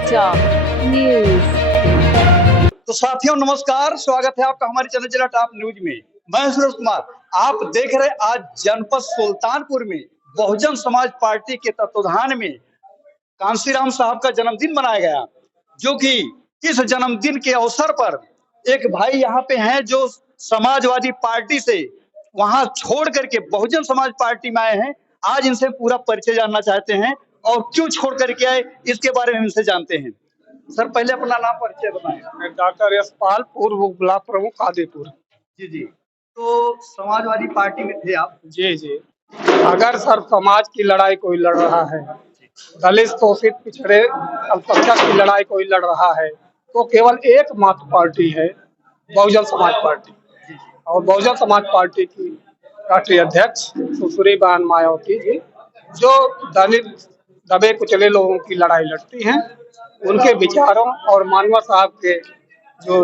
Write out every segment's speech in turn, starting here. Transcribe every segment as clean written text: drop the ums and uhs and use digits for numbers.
चर्चा न्यूज। तो साथियों नमस्कार, स्वागत है आपका हमारे चैनल जिला टॉप न्यूज में। मैं सुरेश कुमार। आप देख रहे आज जनपद सुल्तानपुर में बहुजन समाज पार्टी के तत्वाधान में कांशीराम साहब का जन्मदिन मनाया गया, जो कि इस जन्मदिन के अवसर पर एक भाई यहाँ पे हैं जो समाजवादी पार्टी से वहां छोड़ करके बहुजन समाज पार्टी में आए हैं। आज इनसे पूरा परिचय जानना चाहते हैं और क्यों छोड़ करके आए इसके बारे में इनसे जानते हैं। सर, पहले अपना नाम परिचय बताएं। मैं डॉक्टर यशपाल, पूर्व ब्लॉक प्रमुख आदिपुर। जी जी। तो समाजवादी पार्टी में थे आप? जी जी। अगर सर समाज की लड़ाई कोई लड़ रहा है, दलित शोषित पिछड़े अल्पसंख्यक की लड़ाई कोई लड़ रहा है, तो केवल एकमात्र पार्टी है बहुजन समाज पार्टी। और बहुजन समाज पार्टी की राष्ट्रीय अध्यक्ष सुश्री बहन मायावती जी, जो दलित दबे कुचले लोगों की लड़ाई लड़ती हैं, उनके विचारों और मानवा साहब के जो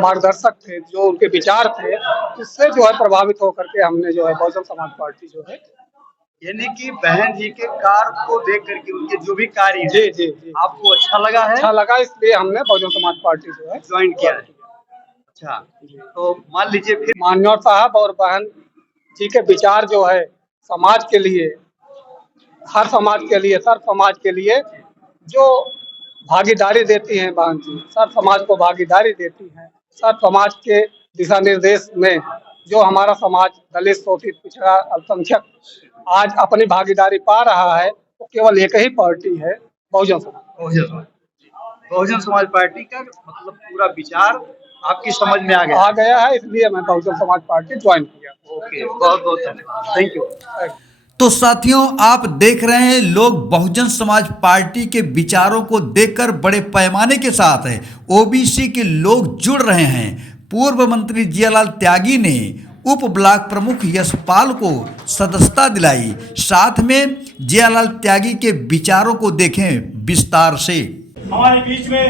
मार्गदर्शक थे, जो उनके विचार थे, उससे जो है प्रभावित होकर के हमने जो है बहुजन समाज पार्टी जो है, यानी कि बहन जी के कार्य को देख करके उनके जो भी कार्य हैं, जी जी जी, आपको अच्छा लगा है? अच्छा लगा, इसलिए हमने बहुजन समाज पार्टी जो है ज्वाइन किया है। अच्छा, तो मान लीजिए फिर मान्यवर साहब और बहन जी के विचार जो है समाज के लिए, हर समाज के लिए, सर्व समाज के लिए जो भागीदारी देती हैं बहन जी, सर्व समाज को भागीदारी देती हैं। सर्व समाज के दिशा निर्देश में जो हमारा समाज दलित शोषित पिछड़ा अल्पसंख्यक आज अपनी भागीदारी पा रहा है, वो केवल एक ही पार्टी है, बहुजन समाज। बहुजन समाज पार्टी का मतलब पूरा विचार आपकी समझ में आ गया है, इसलिए मैं बहुजन समाज पार्टी ज्वाइन किया। ओके, बहुत बहुत धन्यवाद, थैंक यू। तो साथियों, आप देख रहे हैं लोग बहुजन समाज पार्टी के विचारों को देखकर बड़े पैमाने के साथ ओबीसी के लोग जुड़ रहे हैं। पूर्व मंत्री जियालाल त्यागी ने उप ब्लॉक प्रमुख यशपाल को सदस्यता दिलाई। साथ में जियालाल त्यागी के विचारों को देखें विस्तार से। हमारे बीच में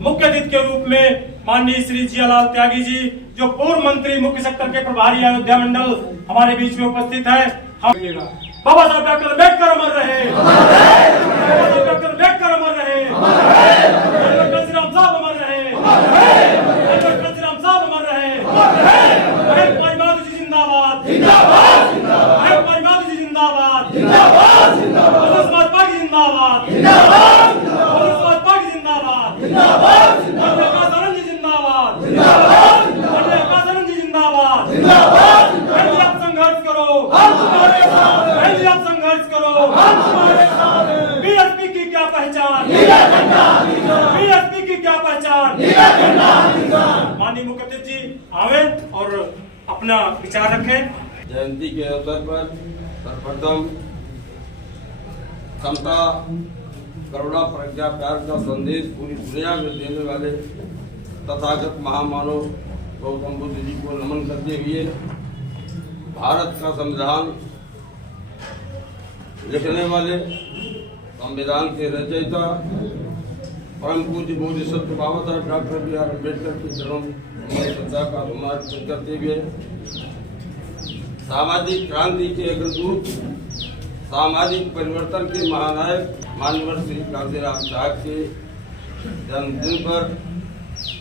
मुख्य अतिथि के रूप में माननीय श्री जियालाल त्यागी जी, जो पूर्व मंत्री मुख्य सेक्टर के प्रभारी अयोध्या मंडल, हमारे बीच में उपस्थित है। हम बाबा साहब डॉक्टर अम्बेडकर अमर रहे, बाबा साहब डॉक्टर अम्बेडकर अमर रहे, कांशीराम साहब अमर रहे, कांशीराम साहब अमर रहे। हमारी माता जी जिंदाबाद, हमारी माता जी जिंदाबाद, बहुजन समाज पार्टी जिंदाबाद, बहुजन समाज पार्टी जिंदाबाद, आनंद जी जिंदाबाद, आनंद जी जिंदाबाद। आप संघर्ष करो, आप संघर्ष करो। बीएसपी की क्या पहचान, बीएसपी की क्या पहचान। माननीय मुख्य अतिथि जी आवे और अपना विचार रखें। जयंती के अवसर पर सर्वप्रथम समता, करुणा, प्रज्ञा, प्यार का संदेश पूरी दुनिया में देने वाले तथागत महामानव गौतम बुद्ध जी को नमन करते हुए भारत का संविधान लिखने वाले, संविधान के रचयिता परम पूज्य बोधिसत्व बाबा साहब डॉक्टर बी.आर. अम्बेडकर के चरणों में श्रद्धा का समर्पण करते हुए सामाजिक क्रांति के अग्रदूत, सामाजिक परिवर्तन के महानायक माननीय श्री कांशीराम साहब के जन्मदिन पर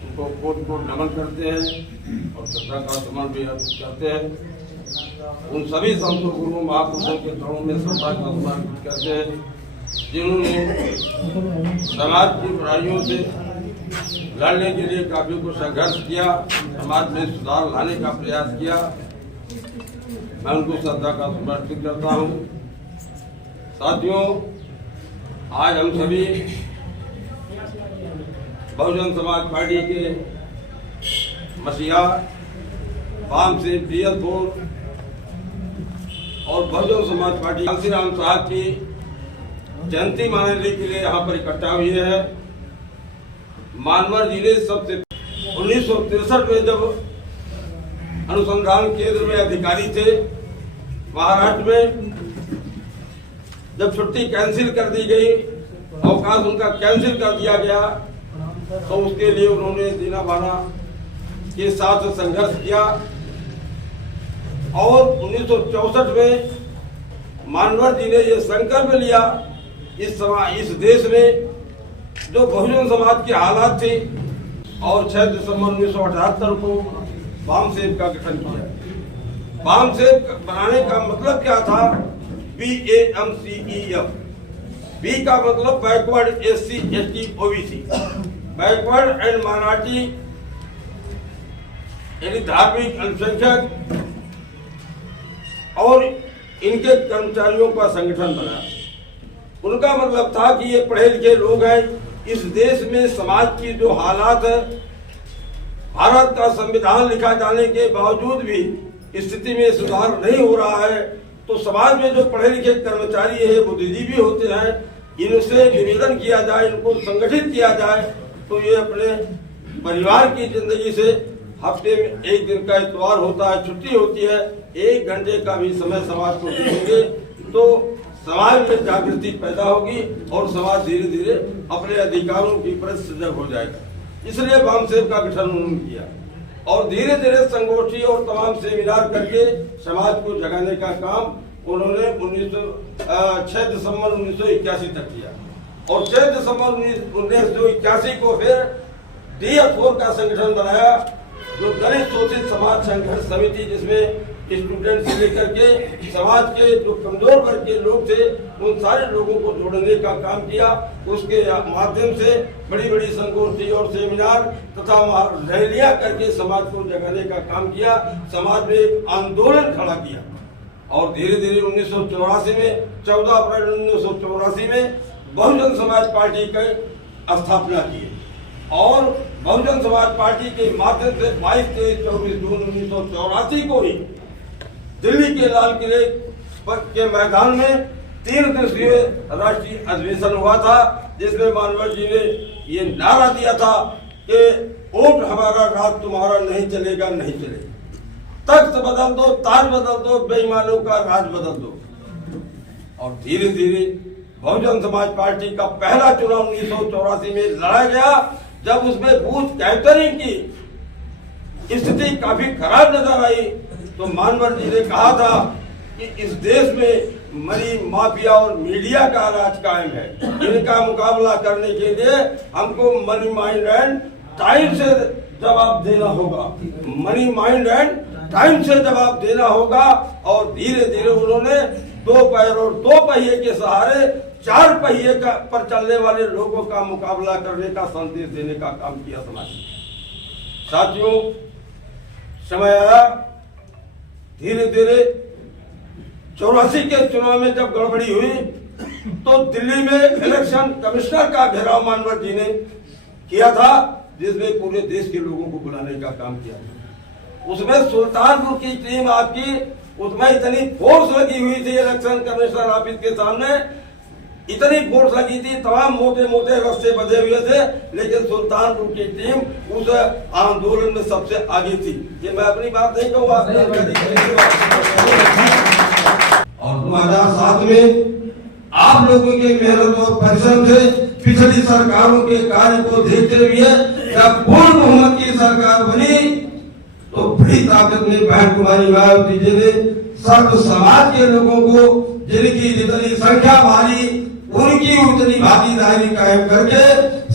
उनको कोट कोट नमन करते हैं और श्रद्धा का समर्पण करते हैं। उन सभी संतों, गुरुओं, महापुरुषों के चरणों में श्रद्धा का समर्पण करते हैं, जिन्होंने समाज की बुराइयों से लड़ने के लिए काफी को संघर्ष किया, समाज में सुधार लाने का प्रयास किया। मैं उनको श्रद्धा का समर्पित करता हूँ। साथियों, आज हम सभी बहुजन समाज पार्टी के मसीहा, वाम से प्रियतपुर और बहुजन समाज पार्टी कांशीराम साहब की जयंती मनाने के लिए यहाँ पर इकट्ठा हुए हैं। मानवर जिले सबसे 1963 में जब अनुसंधान केंद्र में अधिकारी थे महाराष्ट्र में, जब छुट्टी कैंसिल कर दी गई, अवकाश उनका कैंसिल कर दिया गया, तो उसके लिए उन्होंने दीना भाना के साथ संघर्ष किया और 1964 में मानवर जी ने यह संकल्प लिया इस देश में जो बहुजन समाज की हालात थी और 6 दिसंबर 1978 को वाम सेब का गठन किया। वाम सेब बनाने का मतलब क्या था? BAMCEF। बी का मतलब backward SC ST OBC, backward and minority यानी धार्मिक अल्पसंख्यक और इनके कर्मचारियों का संगठन बना। उनका मतलब था कि ये पढ़े लिखे लोग हैं, इस देश में समाज की जो हालात है, भारत का संविधान लिखा जाने के बावजूद भी स्थिति में सुधार नहीं हो रहा है, तो समाज में जो पढ़े लिखे कर्मचारी है, बुद्धिजीवी होते हैं, इनसे निवेदन किया जाए, इनको संगठित किया जाए, तो ये अपने परिवार की जिंदगी से हफ्ते में एक दिन का इतवार होता है, छुट्टी होती है, 1 घंटे का भी समय समाज को देंगे तो समाज में जागृति पैदा होगी और समाज धीरे धीरे अपने अधिकारों की प्रति सजग हो जाएगा। इसलिए वाम सेब का गठन उन्होंने किया और धीरे धीरे संगोष्ठी और तमाम सेमिनार करके समाज को जगाने का काम उन्होंने 6 दिसंबर 1981 तक किया और 6 दिसंबर 1981 को फिर DF4 का संगठन बनाया, जो दलित शोषित समाज संघर्ष समिति, जिसमें स्टूडेंट से लेकर के समाज के जो कमजोर वर्ग के लोग थे उन सारे लोगों को जोड़ने का काम किया। उसके माध्यम से बड़ी बड़ी संगोष्ठी और सेमिनार तथा रैलियां करके समाज को जगाने का काम किया, समाज में एक आंदोलन खड़ा किया और धीरे धीरे 1984 में 14 अप्रैल 1984 में बहुजन समाज पार्टी की स्थापना की और बहुजन समाज पार्टी के माध्यम से 22 से 24 जून 1984 को ही दिल्ली के लाल किले के मैदान में 3 दिवसीय राष्ट्रीय अधिवेशन हुआ था, जिसमें मानवर जी ने ये नारा दिया था कि वोट हमारा, राज तुम्हारा, नहीं चलेगा नहीं चलेगा, तख्त बदल दो, ताज बदल दो, बेईमानों का राज बदल दो। और धीरे धीरे बहुजन समाज पार्टी का पहला चुनाव 1984 में लड़ा गया, जब उसमें बूथ कैप्चरिंग की स्थिति काफी खराब नजर आई, तो मानवर जी ने कहा था कि इस देश में मनी माफिया और मीडिया का राज कायम है, इनका मुकाबला करने के लिए हमको मनी माइंड एंड टाइम से जवाब देना होगा, मनी माइंड एंड टाइम से जवाब देना होगा। और धीरे धीरे उन्होंने 2 पैर और 2 पहिए के सहारे 4 पहिए पर चलने वाले लोगों का मुकाबला करने का संदेश देने का काम किया समाज। साथियों, समय आया, धीरे धीरे 84 के चुनाव में जब गड़बड़ी हुई तो दिल्ली में इलेक्शन कमिश्नर का घेराव मानवर जी ने किया था, जिसमें पूरे देश के लोगों को बुलाने का काम किया। उसमें सुल्तानपुर की टीम आपकी, उसमें इतनी फोर्स लगी हुई थी इलेक्शन कमिश्नर ऑफिस के सामने, इतनी फोर्स लगी थी, तमाम मोटे मोटे रास्ते बंधे हुए थे, लेकिन सुल्तानपुर की टीम उस आंदोलन में सबसे आगे थी। ये मैं अपनी बात नहीं कहूँगा। और 2007 में आप लोगों के मेहनत और परिश्रम से पिछली सरकारों के कार्य को देखते हुए जब पूर्ण बहुमत की सरकार बनी तो बड़ी ताकत में बहन कुमारी मायावती जी ने सर्व समाज के लोगों को, जिनकी जितनी संख्या भारी, उनकी उतनी भागीदारी कायम करके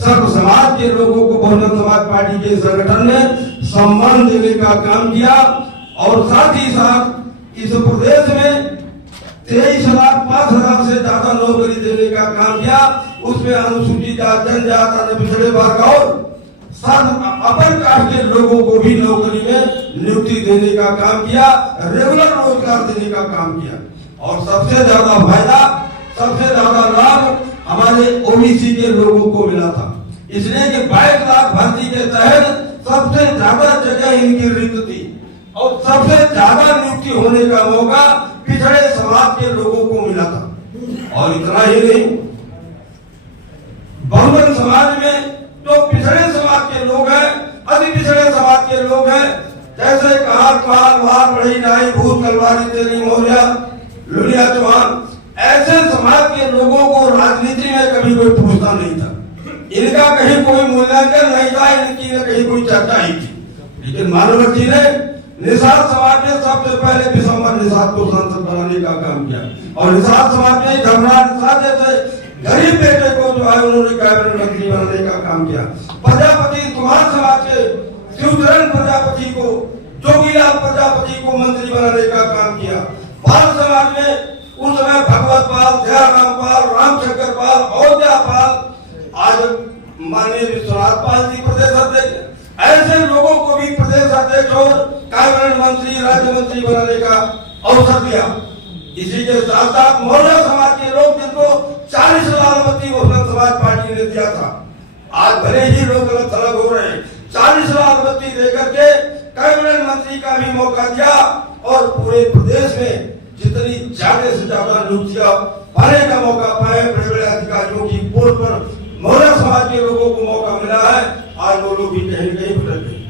सर्व समाज के लोगों को बहुजन समाज पार्टी के संगठन में सम्मान देने का काम किया और साथ ही साथ इस प्रदेश में 23,05,000 से ज्यादा नौकरी देने का काम किया। उसमें अनुसूचित जाति, जनजाति, पिछड़े वर्ग और अपर कास्ट के लोगों को भी नौकरी में नियुक्ति देने का काम किया, रेगुलर रोजगार देने का काम किया। और सबसे ज्यादा फायदा, सबसे ज्यादा लाभ हमारे ओबीसी के लोगों को मिला था, इसलिए कि 22 लाख भर्ती के तहत सबसे ज्यादा जगह इनकी रिक्त थी और सबसे ज्यादा नियुक्ति होने का मौका पिछड़े समाज के लोगों को मिला था। और इतना ही नहीं, बहुजन समाज में जो पिछड़े समाज के लोग हैं, अति पिछड़े समाज के लोग हैं, जैसे कहार कुहार वार बड़ी नाई भूत कलवारी तेरी मौर्या लुलिया चौहान, ऐसे समाज के लोगों को राजनीति में कभी कोई पूछता नहीं था, इनका कहीं कोई मूल्यांकन नहीं था, इनकी न कहीं कोई चर्चा ही थी। लेकिन मानवर जी ने निषाद समाज ने सबसे पहले विशंबर निषाद को सांसद बनाने का काम किया और निषाद समाज ने धर्मराज निषाद जैसे गरीब बेटे को जो है उन्होंने कैबिनेट मंत्री बनाने का काम किया। प्रजापति कुमार समाज के शिवचरण प्रजापति को, जोगीलाल प्रजापति को मंत्री बनाने का काम किया। पाल समाज में उस समय भगवत पाल, दयाराम पाल, रामशंकर पाल, अयोध्या पाल, आज माननीय विश्वनाथ पाल जी प्रदेश अध्यक्ष, ऐसे लोगों को भी प्रदेश अध्यक्ष और कैबिनेट मंत्री, राज्य मंत्री बनाने का अवसर दिया। इसी के साथ साथ मौर्य समाज के लोग जिनको 40 लाल बत्ती बहुजन समाज पार्टी ने दिया था, आज भले ही लोग गलत थलग हो रहे हैं, 40 लाल बत्ती देकर के कैबिनेट मंत्री का भी मौका दिया और पूरे प्रदेश में जितनी ज्यादा से ज्यादा नियुक्तियां पाने का मौका पाए, बड़े बड़े अधिकारियों की पोस्ट पर मौर्य समाज के लोगों को मौका मिला है। आज वो लोग भी कहीं कहीं बदल गए।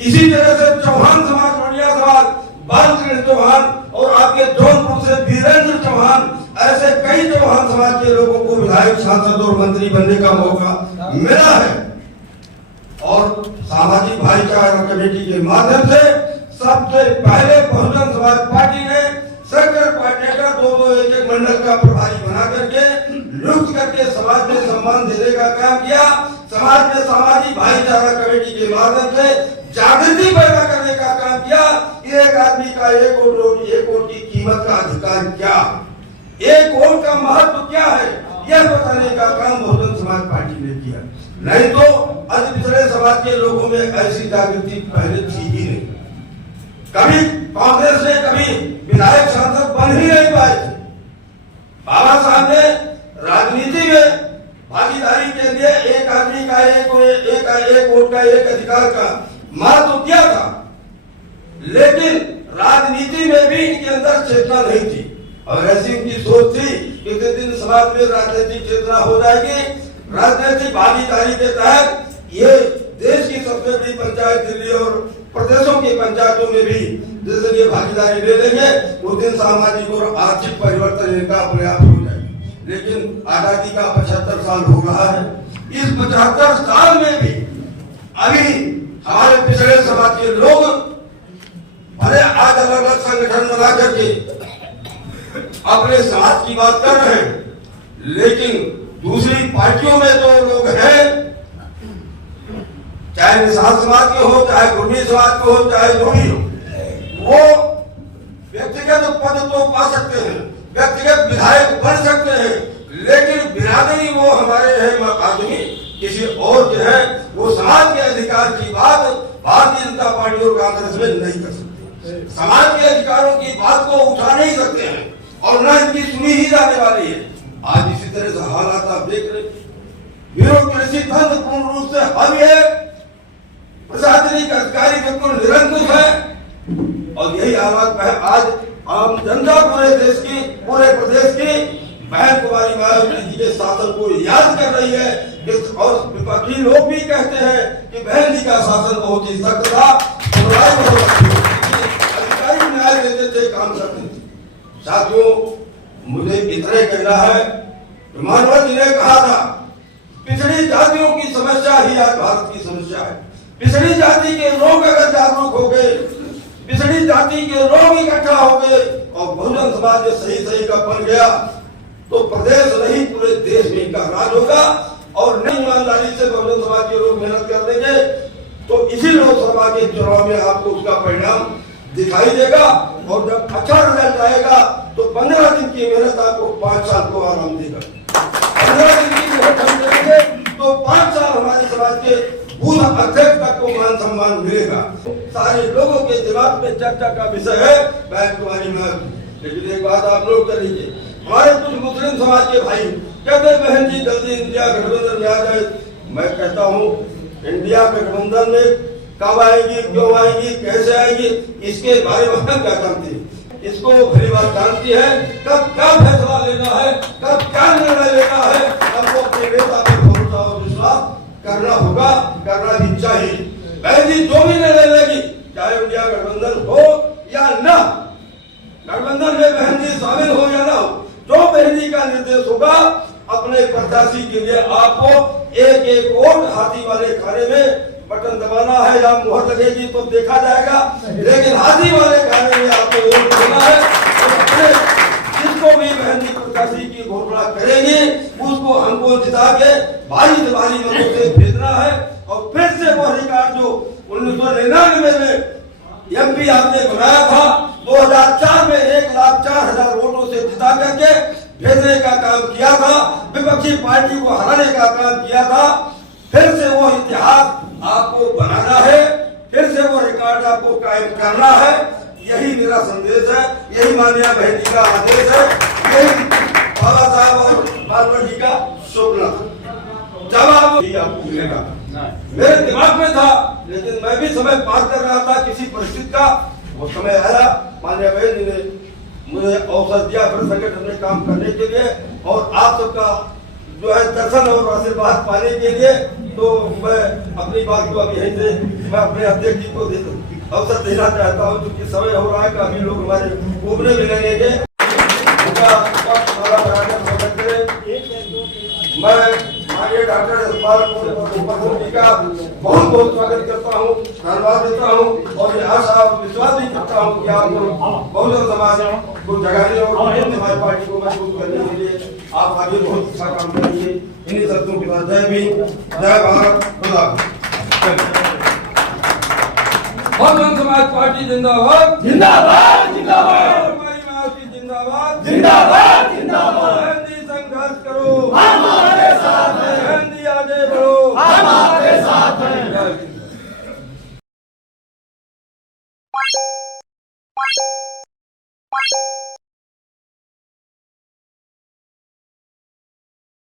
इसी तरह से चौहान समाज, बढ़िया समाज, बालकृष्ण चौहान और आपके जौनपुर से वीरेंद्र चौहान, ऐसे कई चौहान समाज के लोगों को विधायक, सांसद और मंत्री बनने का मौका मिला है। और सामाजिक भाईचारा कमेटी के माध्यम से सबसे पहले बहुजन समाज पार्टी ने सर्कल पार्टी का 2-2 मंडल का प्रभारी बना करके नियुक्त करके समाज में सम्मान देने का काम किया। समाज में सामाजिक भाईचारा कमेटी के माध्यम से जागृति पैदा करने का काम किया। एक आदमी का एक वोट की कीमत का अधिकार क्या, एक वोट का महत्व क्या है, यह बताने का काम बहुजन समाज पार्टी ने किया। नहीं तो अति पिछड़े समाज के लोगों में ऐसी जागृति पहले थी ही नहीं। कभी कांग्रेस ने कभी विधायक, सांसद बन ही नहीं पाए थे। बाबा साहब ने राजनीति में भागीदारी के लिए एक आदमी का एक वोट का एक अधिकार का महत्व दिया था, लेकिन राजनीति में भी इनके अंदर चेतना नहीं थी। और ऐसी उनकी सोच थी कि किसी दिन समाज में राजनीतिक चेतना हो जाएगी, राजनीतिक भागीदारी के तहत ये देश की सबसे बड़ी पंचायत दिल्ली और प्रदेशों की पंचायतों में भी जैसे ये भागीदारी ले लेंगे, उस दिन सामाजिक और आर्थिक परिवर्तन इनका अपने आप हो जाएगा। लेकिन आजादी का 75 साल हो रहा है। इस 75 साल में भी अभी हमारे पिछड़े समाज के लोग भले आज अलग अलग संगठन बना करके अपने समाज की बात कर रहे हैं, लेकिन दूसरी पार्टियों में जो लोग हैं, चाहे निषाद समाज के हो, चाहे गुरमी समाज के हो, चाहे जो भी हो, वो व्यक्तिगत पद तो पा सकते हैं, व्यक्तिगत विधायक बन सकते हैं, लेकिन बिरादरी वो हमारे हैं आदमी किसी और के हैं, वो समाज के अधिकार की बात भारतीय जनता पार्टी और कांग्रेस में नहीं कर सकते। समाज के अधिकारों की बात को उठा नहीं सकते हैं और न इनकी सुनी ही जाने वाली है। आज इसी तरह से हालात आप देख रहे, ब्यूरोक्रेसी तंत्र पूर्ण रूप से हावी है, प्रशासनिक अधिकारी बिल्कुल निरंकुश है और यही हालात है। आज आम जनता पूरे देश की, पूरे प्रदेश की बहन कुमारी मायावती जी के शासन को याद कर रही है। और विपक्षी लोग भी कहते हैं कि बहन जी का शासन बहुत ही सख्त था, अधिकारी न्याय देते थे, काम करते थे। साथियों, मुझे इतना कहना है, मानव जी ने कहा था पिछड़ी जातियों की समस्या ही आज भारत की समस्या है। पिछड़ी जाति के लोग अगर जागरूक हो गए, पिछड़ी जाति के लोग इकट्ठा हो गए और बहुजन समाज सही का बन गया, तो प्रदेश नहीं पूरे देश में इनका राज होगा। और नई ईमानदारी से बहुजन समाज के लोग मेहनत कर देंगे तो इसी लोकसभा के चुनाव में आपको उसका परिणाम दिखाई देगा। और जब अच्छा रिजल्ट आएगा तो 15 दिन की मेहनत आपको 5 साल को आराम देगा। 15 दिन की मेहनत हम करेंगे तो 5 साल हमारे समाज के बूथ अध्यक्ष तक को मान सम्मान मिलेगा। सारे लोगों के दिमाग में चर्चा का विषय है बहन कुमारी मायावती। लेकिन एक बात आप लोग कर लीजिए, हमारे कुछ मुस्लिम समाज के भाई कहते बहन जी जल्दी इंडिया गठबंधन में आ जाए। मैं कहता हूँ इंडिया गठबंधन में कब आएगी, क्यों आएगी, कैसे आएगी, इसके बारे में हम क्या जानते हैं। इसको भली बात जानती है कब क्या फैसला लेना है, कब क्या निर्णय लेना है। हमको अपने नेता पर भरोसा और विश्वास करना होगा, करना भी चाहिए। बहन जी जो भी निर्णय लेगी, चाहे इंडिया गठबंधन हो या न, गठबंधन में बहन जी शामिल हो या ना हो, जो बहन जी का निर्देश होगा, अपने प्रत्याशी के लिए आपको एक वोट हाथी वाले खाने में बटन दबाना है या मुहर लगेगी तो देखा जाएगा, लेकिन हाथी वाले खाने में आपको वोट देना है। जिसको भी बहन जी प्रत्याशी की घोषणा करेंगे बनाया था। 2004 में 1,04,000 वोटों से जिता करके भेजने का काम किया था, विपक्षी पार्टी को हराने का काम किया था। फिर से वो इतिहास आपको बनाना है, फिर से वो रिकॉर्ड आपको कायम करना है। यही मेरा संदेश है, यही माननीय बहनी का आदेश है, यही बाबा साहब और मालवा जी का स्वप्न जवाब आपको मिलेगा। मेरे दिमाग में था, लेकिन मैं भी समय पार कर रहा था किसी परिस्थिति का। वो समय आया, माननीय बहन ने मुझे अवसर दिया फिर संगठन में काम करने के लिए और आप सबका जो है दर्शन और आशीर्वाद पाने के लिए। तो मैं अपनी बात को अभी यहीं से मैं अपने अध्यक्ष जी को अवसर देना चाहता हूँ, क्योंकि समय हो रहा है, काफी लोग हमारे घूमने भी लगेंगे। मैं माननीय डॉक्टर यशपाल जी का बहुत बहुत स्वागत करता हूँ, धन्यवाद देता हूँ और ये आशा और विश्वास भी करता हूँ कि आप बहुजन समाज को जगाने और बहुजन समाज पार्टी को मजबूत करने के लिए आप आगे बहुत अच्छा काम करेंगे। इन्हीं शब्दों के बाद जय भीम, जय भारत, खुदा। बहुजन समाज पार्टी जिंदाबाद, जिंदाबाद, जिंदाबाद। हमारी माँ की जिंदाबाद, जिंदाबाद, जिंदाबाद।